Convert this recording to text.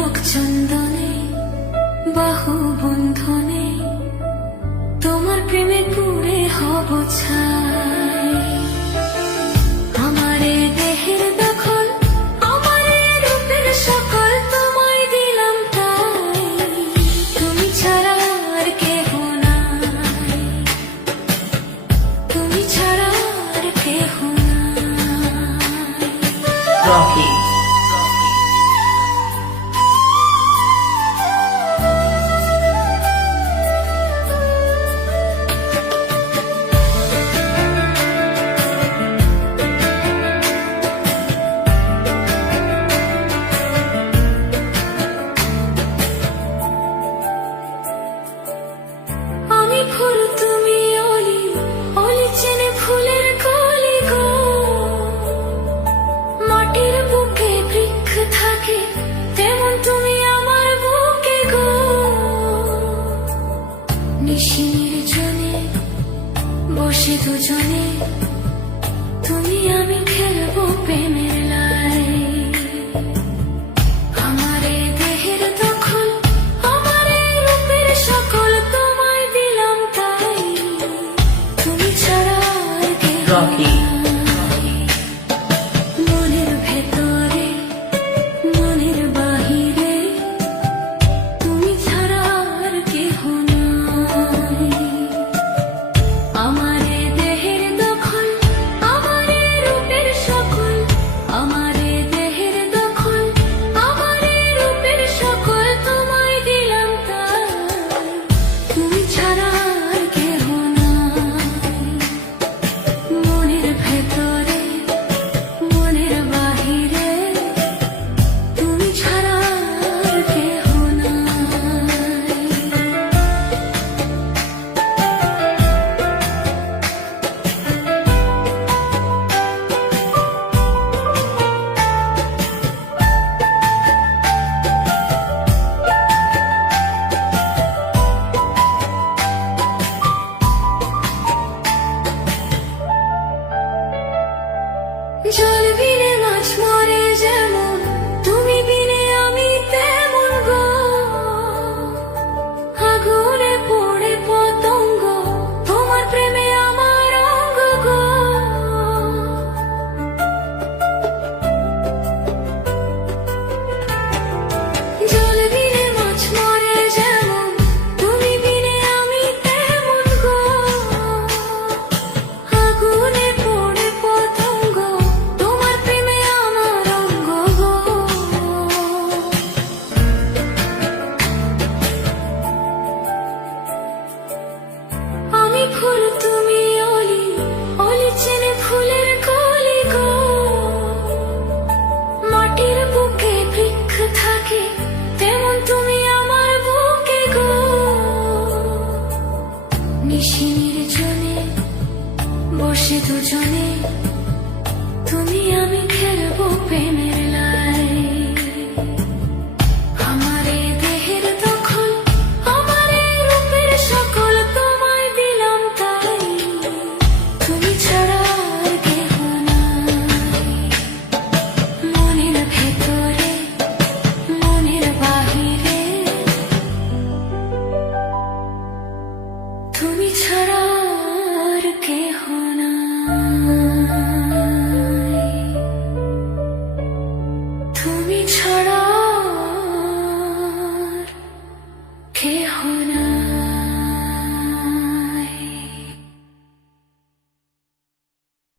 তিলক চন্দনে বাহু বন্ধনে তোমার প্রেমে পুরে হব ছাই। আমার এ দেহের দখল, আমার এ রূপের সকল তোমায় দিলাম তাই। তুমি ছাড়া আর কেহ নাই, তুমি ছাড়া আর কেহ নাই। রকি ফুল তুমি অলি, অলি চেনে ফুলের কলি গো। মাটির বুকে বৃক্ষ থাকে তেমন তুমি আমার বুকে গো। নিশির জনে বসে দুজনে তুমি আমি খেলবো প্রেমের লাই। আমার এ দেহের দখল, আমার এ রূপের সকল তোমায় দিলাম তাই। তুমি ছাড়া আর কেহ রকি নাই। মনের ভেতরে মনের বাহিরে তুমি ছাড়া আর কেহ নাই। আমার এ দেহের দখল, আমার এ রূপের সকল, আমার এ দেহের দখল, আমার এ রূপের সকল তোমায় দিলাম তাই। তুমি ছাড়া আর কেহ নাই। মনের ভেতরে মনের বাহিরে তুমি ছাড়া আর কেহ নাই। জল বিনে মাছ মরে যেমন, তুমি বিনে আমি তেমন গো। আগুনে পড়ে পতঙ্গ, তোমার প্রেমে আমার অঙ্গ গো। জল বিনে মাছ মরে যেমন, তুমি বিনে আমি তেমন গো। আগুনে পড়ে পতঙ্গ, তোমার প্রেমে আমার অঙ্গ গো। আমি ফুল তুমি অলি, অলি চেনে ফুলের কলি গো। মাটির বুকে বৃক্ষ থাকে তেমন তুমি আমার বুকে গো। নিশির জনে বসে দুজনে